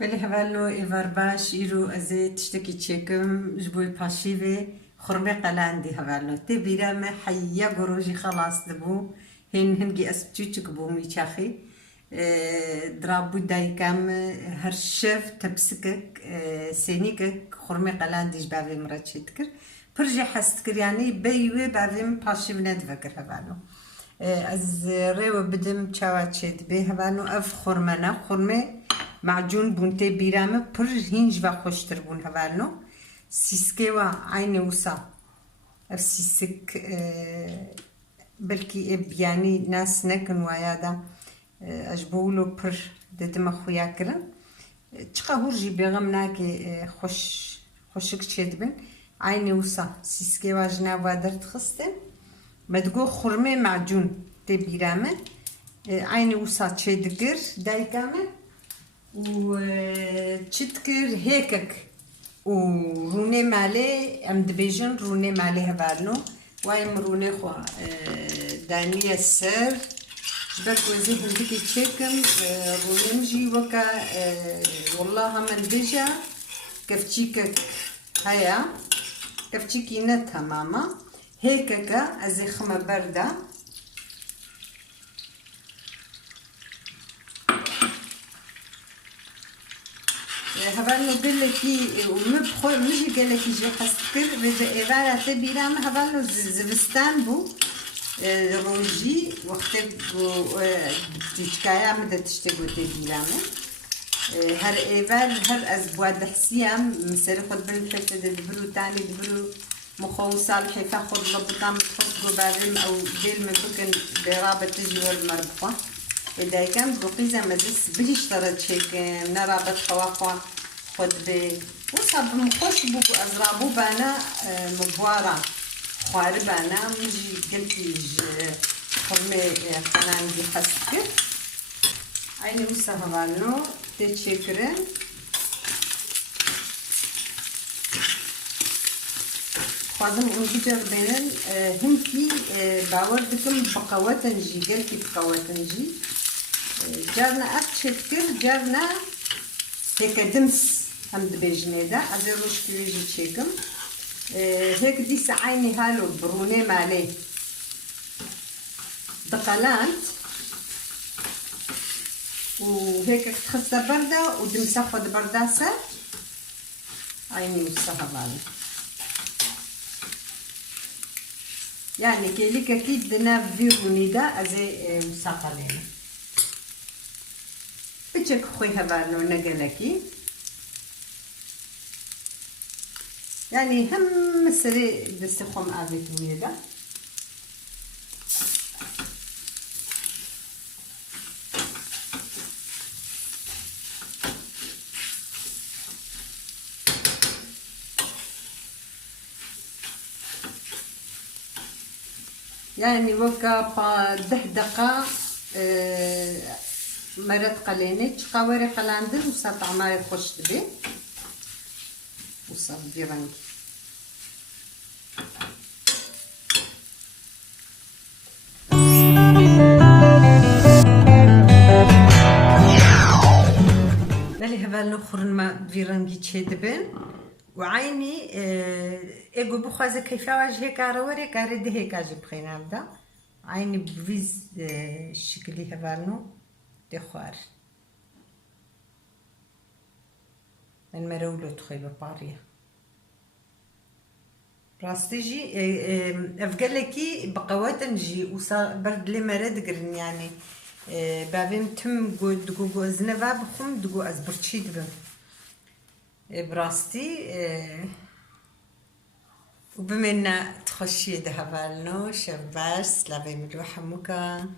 بله هولو ایوار باش ایرو از تشتکی چکم جبوی پاشیوه خرمه قلاندی هولو تی بیرام حیا گروجی خلاص دبو هنگی اسبچوچک بو میچاخی درابو دایکم هر شف تبسکک سینیکک خرمه قلاندیش باوی مرچید کر پرجی حست کر یعنی بیوه باویم پاشیو ندفکر هولو از ریو بدم چاوچید به هولو اف خرمه معجون بونته بیرامه پر هینج و خوشتر بون هوالنو سیسکه و عین وسا اف سیسک بلکی بیانی ناس نکن ویادا اجبولو پر ددم خویا کرن چقا هرجی بیغم ناکی خوشک چید بین عین وسا سیسکه و جناب و درد خستن مدگو خرمه معجون ته بیرامه عین وسا چید گر دایکامه و چتكر هيكك وروني مالي ام دبيجن روني مالي هبالنو وايم روني خو دانية السر جبرك وزي هندكي تشيكم روني مجي وكا والله من ديجا كفتشيكك هيا كفتشيكي نتها ماما هيكك ازي خمة باردة هبالو بلكي ومبخور مش قالكي جي خسكر إذا تبيرام هبالو زبستان بو روجي وقتك تشكايا مدة تشتغل تبيرام هر إيفال هر أسبوع دحسيام مثل خد بالحفة دبرو تاني دبرو مخوصة الحفة خد لبطام تحط قبارم أو ديل ممكن برابط تجي والمربطة إذا كان بقيزة مدرس بيشترط شيك نرابط خواخوا خد به وصاب مخوش بو أزرابو بانا مبوارا خوار بانا مجي قلتي خرمي قنان دي حسكر عيني وصا هوالو تتشكرن خادم اونجی جر بینن هم کی باور دکم بقواتنجی گل کی بقواتنجی جرنا اکشت کر جرنا هکدمس هم دبیجنه دا از روش کلیجی چکم هک دیس عینی هالو برونه مالی دقلانت و هيك تخصها بردة ودمسها خد برداسة عيني وصها بالي يعني كيليك أكيد دنا فيروني دا أزي مساقلين بتشك خويها بالو نقلكي يعني هم مسري دستخوم أبيتوني دا يعني وكا 10 دقة مرات قليني تشقاوري قلاندل وصا طعمها خوش تبي وصا ديرانكي بلي هبالو خرما فيرانكي تشيدبن وعيني ايجو بخوازه كيف واجه كاروري كارد هيك اجي بخينا ابدا عيني بفيز شكلي هبالنو دخوار المرولو تخي بباريا راستيجي افقلكي بقوات نجي وصار برد لي مرد قرن يعني بابيم تم دقو زنفا بخم دقو ازبرتشي دبم براستي وبما ان تخشي دهبالنو شباس لابي ملوحة موكا